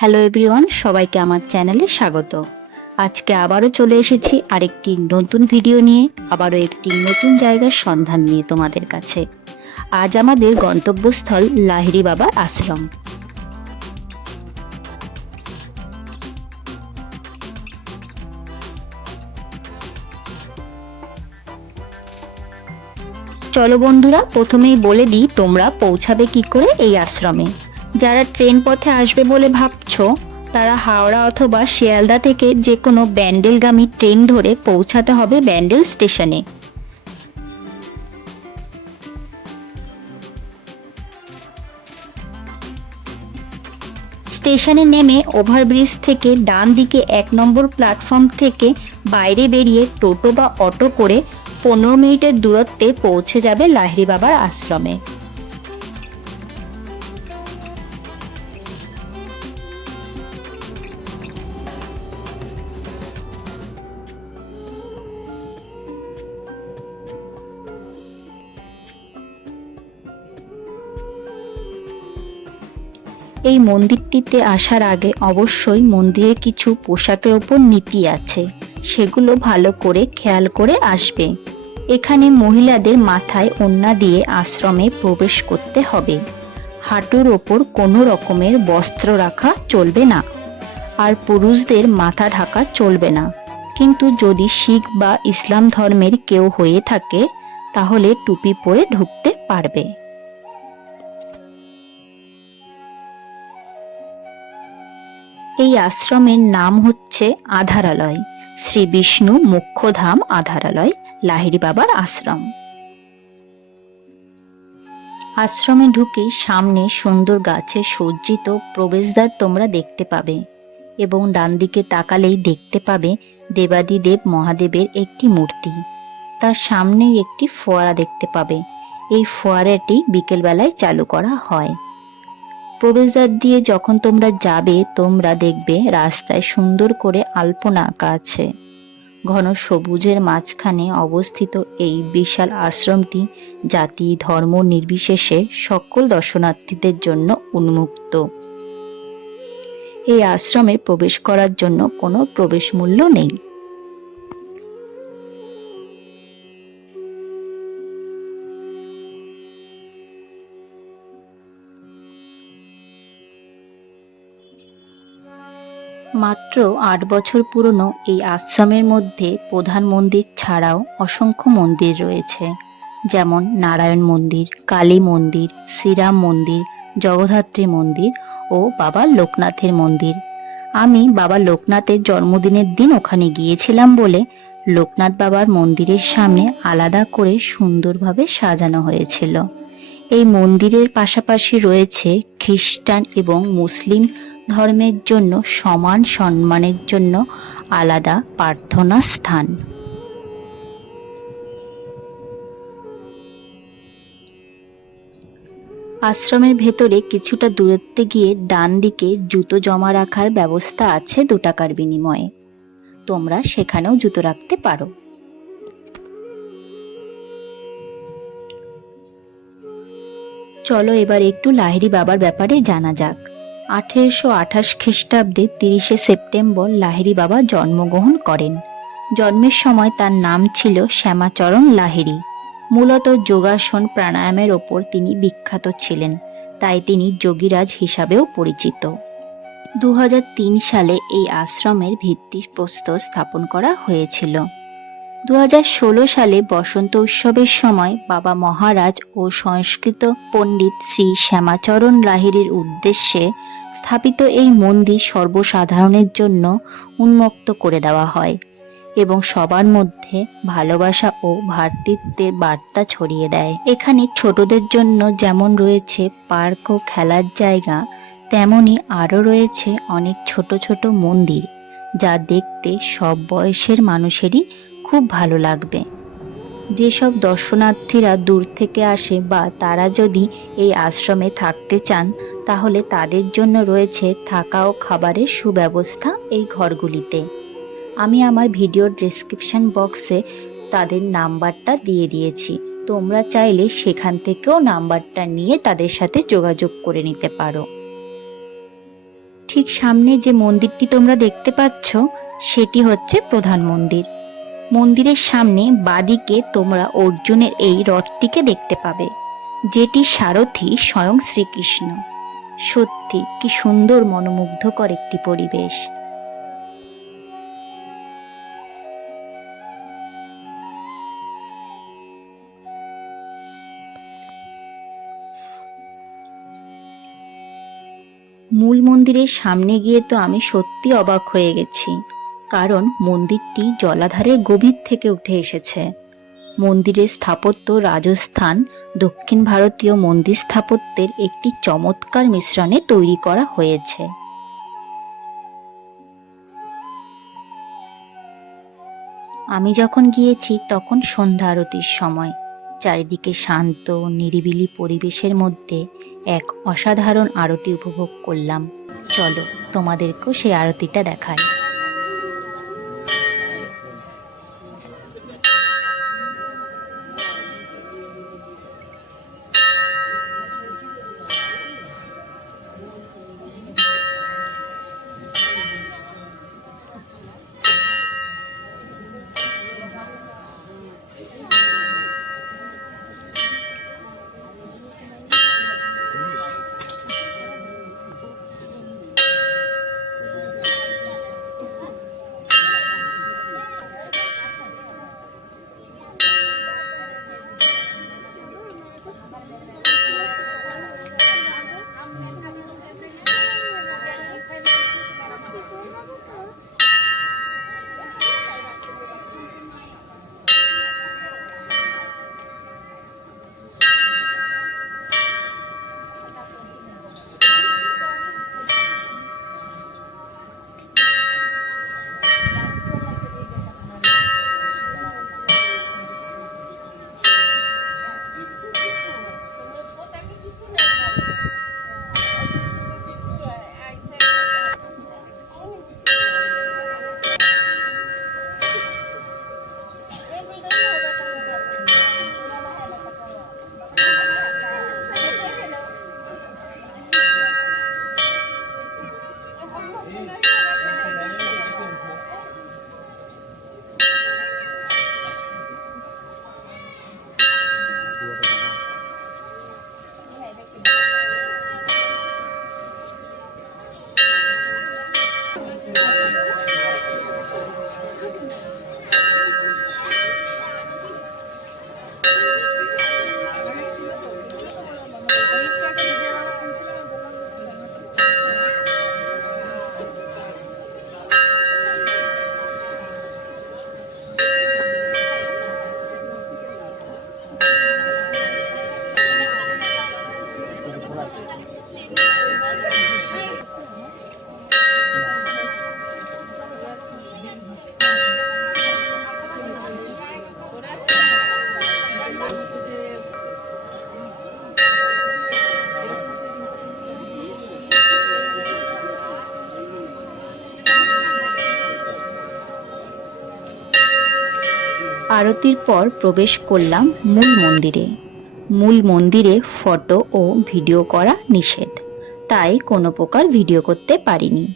Hello everyone, সবাইকে আমার চ্যানেলে স্বাগত। আজকে আবারও চলে এসেছি আরেকটি নতুন ভিডিও নিয়ে, আবারও একটি নতুন জায়গার সন্ধান নিয়ে তোমাদের কাছে। আজ আমাদের গন্তব্যস্থল লাহিড়ী বাবার আশ্রম। চলো বন্ধুরা, প্রথমেই বলে দিই তোমরা পৌঁছাবে কি করে এই আশ্রমে। যারা ট্রেন পথে আসবে বলে ভাবছো, তারা হাওড়া অথবা শিয়ালদা থেকে যে কোনো ব্যান্ডেলগামী ট্রেন ধরে পৌঁছাতে হবে ব্যান্ডেল স্টেশনে। স্টেশনে নেমে ওভারব্রিজ থেকে ডান দিকে 1 নম্বর প্ল্যাটফর্ম থেকে বাইরে বেরিয়ে টোটো বা অটো করে 15 মিনিটের দূরত্বে পৌঁছে যাবে লাহিড়ী বাবার আশ্রমে। এই মন্দিরটিতে আসার আগে অবশ্যই মন্দিরের কিছু পোশাকের ওপর নীতি আছে, সেগুলো ভালো করে খেয়াল করে আসবে। এখানে মহিলাদের মাথায় ওড়না দিয়ে আশ্রমে প্রবেশ করতে হবে। হাঁটুর ওপর কোনো রকমের বস্ত্র রাখা চলবে না, আর পুরুষদের মাথা ঢাকা চলবে না। কিন্তু যদি শিখ বা ইসলাম ধর্মের কেউ হয়ে থাকে, তাহলে টুপি পরে ঢুকতে পারবে। এই আশ্রমের নাম হচ্ছে আধারালয়, শ্রী বিষ্ণু মুখ্যধাম আধারালয় লাহিড়ী বাবার আশ্রম। আশ্রমে ঢুকেই সামনে সুন্দর গাছে সজ্জিত প্রবেশদ্বার তোমরা দেখতে পাবে, এবং ডান দিকে তাকালেই দেখতে পাবে দেবাদিদেব মহাদেবের একটি মূর্তি। তার সামনেই একটি ফোয়ারা দেখতে পাবে। এই ফোয়ারাটি বিকেলবেলায় চালু করা হয়। প্রবেশদ্বার দিয়ে যখন তোমরা যাবে, তোমরা দেখবে রাস্তায় সুন্দর করে আলপনা আঁকা আছে। ঘন সবুজের মাঝখানে অবস্থিত এই বিশাল আশ্রমটি জাতি ধর্ম নির্বিশেষে সকল দর্শনার্থীদের জন্য উন্মুক্ত। এই আশ্রমে প্রবেশ করার জন্য কোনো প্রবেশ মূল্য নেই। মাত্র 8 বছর পুরনো এই আশ্রমের মধ্যে প্রধান মন্দির ছাড়াও অসংখ্য মন্দির রয়েছে, যেমন নারায়ণ মন্দির, কালী মন্দির, শ্রীরাম মন্দির, জগদ্ধাত্রী মন্দির ও বাবা লোকনাথের মন্দির। আমি বাবা লোকনাথের জন্মদিনের দিন ওখানে গিয়েছিলাম বলে লোকনাথ বাবার মন্দিরের সামনে আলাদা করে সুন্দরভাবে সাজানো হয়েছিল। এই মন্দিরের পাশাপাশি রয়েছে খ্রিস্টান এবং মুসলিম ধর্মের জন্য সমান সম্মানের জন্য আলাদা প্রার্থনা স্থান। আশ্রমের ভেতরে কিছুটা দূরত্বে গিয়ে ডান দিকে জুতো জমা রাখার ব্যবস্থা আছে 2 টাকার বিনিময়ে। তোমরা সেখানেও জুতো রাখতে পারো। চলো এবার একটু লাহিড়ী বাবার ব্যাপারে জানা যাক। 1828 খ্রিস্টাব্দে 30শে সেপ্টেম্বর লাহিড়ী বাবা জন্মগ্রহণ করেন। জন্মের সময় তার নাম ছিল শ্যামাচরণ লাহিড়ী। মূলত যোগাসন প্রাণায়ামের ওপর তিনি বিখ্যাত ছিলেন, তাই তিনি যোগীরাজ হিসাবেও পরিচিত। 2003 সালে এই আশ্রমের ভিত্তিপ্রস্তর স্থাপন করা হয়েছিল। 2016 সালে বসন্ত উৎসবের সময় বাবা মহারাজ ও সংস্কৃত পণ্ডিত শ্রী শ্যামাচরণ লাহিড়ীর উদ্দেশ্যে স্থাপিত এই মন্দির সর্বসাধারণের জন্য উন্মুক্ত করে দেওয়া হয় এবং সবার মধ্যে ভালোবাসা ও ভ্রাতৃত্বের বার্তা ছড়িয়ে দেয়। এখানে ছোটদের জন্য যেমন রয়েছে পার্ক ও খেলার জায়গা, তেমনি আরও রয়েছে অনেক ছোট ছোট মন্দির, যা দেখতে সব বয়সের মানুষেরই খুব ভালো লাগবে। যেসব দর্শনার্থীরা দূর থেকে আসে বা তারা যদি এই আশ্রমে থাকতে চান, তাহলে তাদের জন্য রয়েছে থাকা ও খাবারের সুব্যবস্থা এই ঘরগুলিতে। আমি আমার ভিডিওর ডেসক্রিপশন বক্সে তাদের নাম্বারটা দিয়ে দিয়েছি, তোমরা চাইলে সেখান থেকেও নাম্বারটা নিয়ে তাদের সাথে যোগাযোগ করে নিতে পারো। ঠিক সামনে যে মন্দিরটি তোমরা দেখতে পাচ্ছ সেটি হচ্ছে প্রধান মন্দির। মন্দিরের সামনে বাদিকে তোমরা অর্জুনের এই রথটিকে দেখতে পাবে, যেটি সারথি স্বয়ং শ্রীকৃষ্ণ। সত্যি কি সুন্দর মনোমুগ্ধকর একটি পরিবেশ। মূল মন্দিরের সামনে গিয়ে তো আমি সত্যি অবাক হয়ে গেছি, কারণ মন্দিরটি জলাধারের গভীর থেকে উঠে এসেছে। মন্দিরের স্থাপত্য রাজস্থান দক্ষিণ ভারতীয় মন্দির স্থাপত্যের একটি চমৎকার মিশ্রণে তৈরি করা হয়েছে। আমি যখন গিয়েছি তখন সন্ধ্যা আরতির সময়। চারিদিকে শান্ত নিরিবিলি পরিবেশের মধ্যে এক অসাধারণ আরতি উপভোগ করলাম। চলো তোমাদেরকেও সেই আরতিটা দেখাই। আরতির পর প্রবেশ করলাম মূল মন্দিরে। মূল মন্দিরে ফটো ও ভিডিও করা নিষেধ, তাই কোনো প্রকার ভিডিও করতে পারিনি।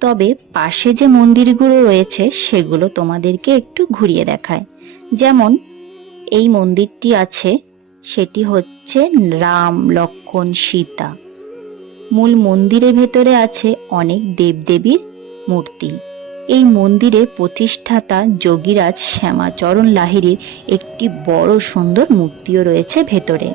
তবে পাশে যে মন্দিরগুলো রয়েছে সেগুলো তোমাদেরকে একটু ঘুরিয়ে দেখায়। যেমন এই মন্দিরটি আছে, সেটি হচ্ছে রাম লক্ষ্মণ সীতা। মূল মন্দিরের ভেতরে আছে অনেক দেবদেবীর মূর্তি। এই মন্দিরের প্রতিষ্ঠাতা যোগীরাজ শ্যামাচরণ লাহিড়ীর একটি বড় সুন্দর মূর্তিও রয়েছে ভেতরে।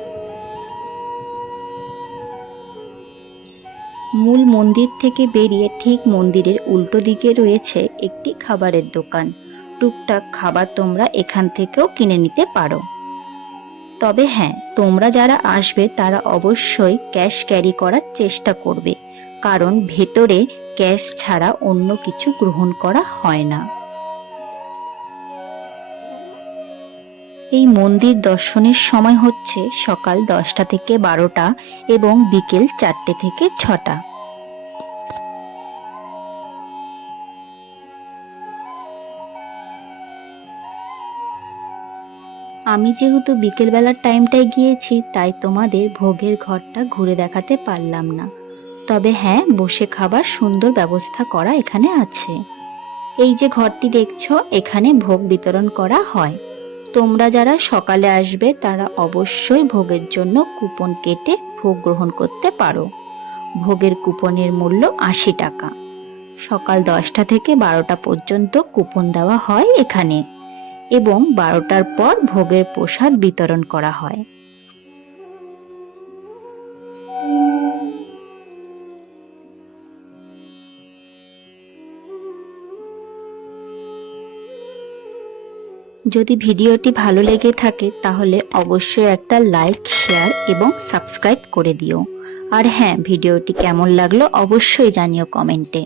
মূল মন্দির থেকে বেরিয়ে ঠিক মন্দিরের উল্টো দিকে রয়েছে একটি খাবারের দোকান। টুকটাক খাবার তোমরা এখান থেকেও কিনে নিতে পারো। তবে হ্যাঁ, তোমরা যারা আসবে তারা অবশ্যই ক্যাশ ক্যারি করার চেষ্টা করবে, কারণ ভেতরে ক্যাশ ছাড়া অন্য কিছু গ্রহণ করা হয় না। এই মন্দির দর্শনের সময় হচ্ছে সকাল 10টা থেকে 12টা এবং বিকেল 4টে থেকে 6টা। আমি যেহেতু বিকেলবেলার টাইমটায় গিয়েছি, তাই তোমাদের ভোগের ঘরটা ঘুরে দেখাতে পারলাম না। তবে হ্যাঁ, বসে খাবার সুন্দর ব্যবস্থা করা এখানে আছে। এই যে ঘরটি দেখছো, এখানে ভোগ বিতরণ করা হয়। তোমরা যারা সকালে আসবে তারা অবশ্যই ভোগের জন্য কুপন কেটে ভোগ গ্রহণ করতে পারো। ভোগের কুপনের মূল্য 80 টাকা। সকাল 10টা থেকে 12টা পর্যন্ত কুপন দেওয়া হয় এখানে, এবং 12টার পর ভোগের প্রসাদ বিতরণ করা হয়। যদি ভিডিওটি ভালো লেগে থাকে তাহলে অবশ্যই একটা লাইক, শেয়ার এবং সাবস্ক্রাইব করে দিও। আর হ্যাঁ, ভিডিওটি কেমন লাগলো অবশ্যই জানিও কমেন্টে।